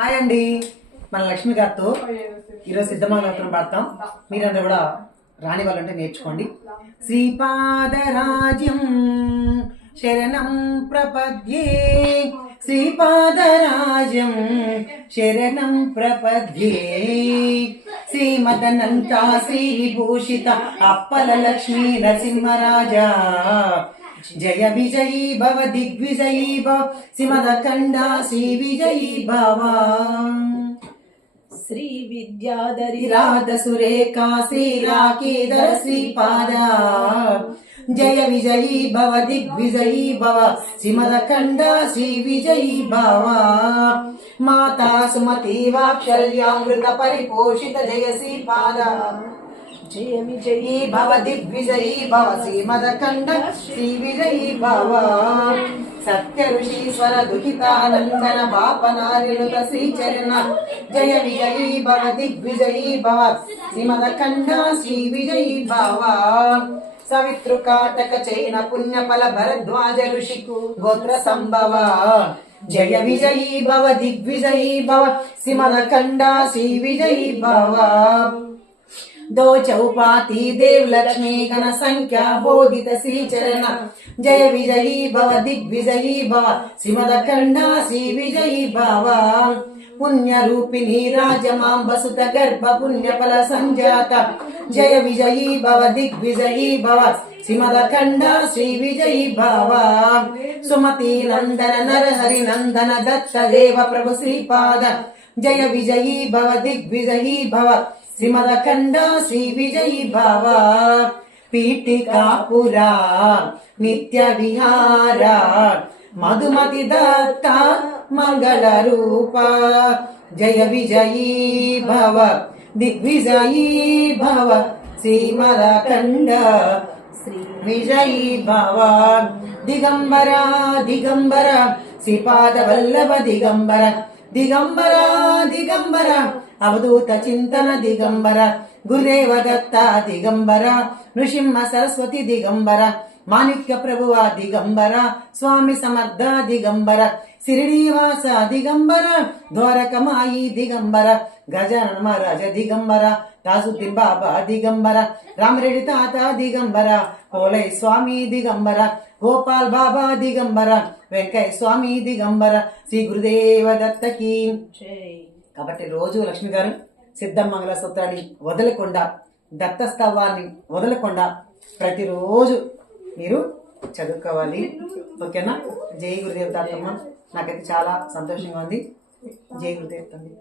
Hi అండి. మన లక్ష్మి గారితో ఈరోజు సిద్ధమంగళం పాడతాం. మీరందరూ కూడా రాని వాళ్ళంటే నేర్చుకోండి. శ్రీపాదరాజ్యం శరణం ప్రపద్యే. శ్రీపాదరాజ్యం శరణం ప్రపద్యే. శ్రీమదనంతా శ్రీభూషిత అప్పల లక్ష్మీ నరసింహరాజా. జయ విజయీ భవ దిగ్విజయీ భవ శ్రీమదఖండ శ్రీ విజయీ భవ. శ్రీ విద్యాధరి రాధ సురేఖా శ్రీరాకేదర శ్రీపాద. జయ విజయీ భవ దిగ్విజయీ భవ శ్రీమదఖండ శ్రీ విజయీ భవ. మాతా సుమతి వాక్షల్యామృత పరిపోషిత జయ శ్రీపాద. జయ విజయీ జయీ భవ దిగ్విజయీ భవ శ్రీమదఖండ శ్రీ విజయీ భవ. సత్య ఋషీశ్వర దుఃఖితానందన బాపనారిణుత శ్రీచరణ. జయ విజయీ భవ దిగ్విజయీ భవ శ్రీమదఖండ శ్రీ విజయీ భవ సవితృకాటక చైన పుణ్యఫల భరద్వాజ ఋషి గోత్ర సంభవ. జయ విజయీ భవ దిగ్విజయీ భవ శ్రీమదఖండ శ్రీ విజయీ భవ. दो चौपाती देव लक्ष्मी गण संख्या बोधित श्री चरण जय विजयी भव दिग्विजयी भव श्रीमदखंड श्री विजयी भव पुण्य रूपिणी राजमां वसुत गर्भ पुण्य फल संजात जय विजयी भव दिग्विजयी भव श्रीमदखंड श्री विजयी भव सुमति नंदन नर हरि नंदन दत्त देव प्रभु श्रीपाद जय विजयी भव दिग्विजयी भव శ్రీమదఖండ శ్రీ విజయీ భవ పీఠికాపురా నిత్య విహార మధుమతి దత్త మంగళ రూప. జయ విజయీ భవ దిగ్విజయీ భవ శ్రీమదఖండ శ్రీ విజయీ భవ. దిగంబర దిగంబర శ్రీపాద వల్లభ దిగంబర దిగంబర దిగంబర అవధూత చింతన దిగంబర గురుదేవ దత్త దిగంబర నృసింహ సరస్వతి దిగంబర మాణిక్య ప్రభువ దిగంబర స్వామి సమర్థ దిగంబర సిరిడీవాస దిగంబర ద్వారకమాయి దిగంబర గజానన మహారాజ దిగంబర దాసుద్దీన్ బాబా దిగంబర రామరెడ్డి తాత దిగంబర పోలై స్వామి దిగంబర గోపాల్ బాబా దిగంబర వెంకయ్య స్వామి దిగంబర శ్రీ గురుదేవ దత్తకి కాబట్టి రోజు లక్ష్మి గారు సిద్ధం మంగళ సూత్రాన్ని వదలకుండా దత్తస్తవాన్ని వదలకుండా ప్రతిరోజు మీరు చదువుకోవాలి. ఓకేనా? జై గురుదేవ్ తాతమ్మ. నాకైతే చాలా సంతోషంగా ఉంది. జై గురుదేవ్ తల్లి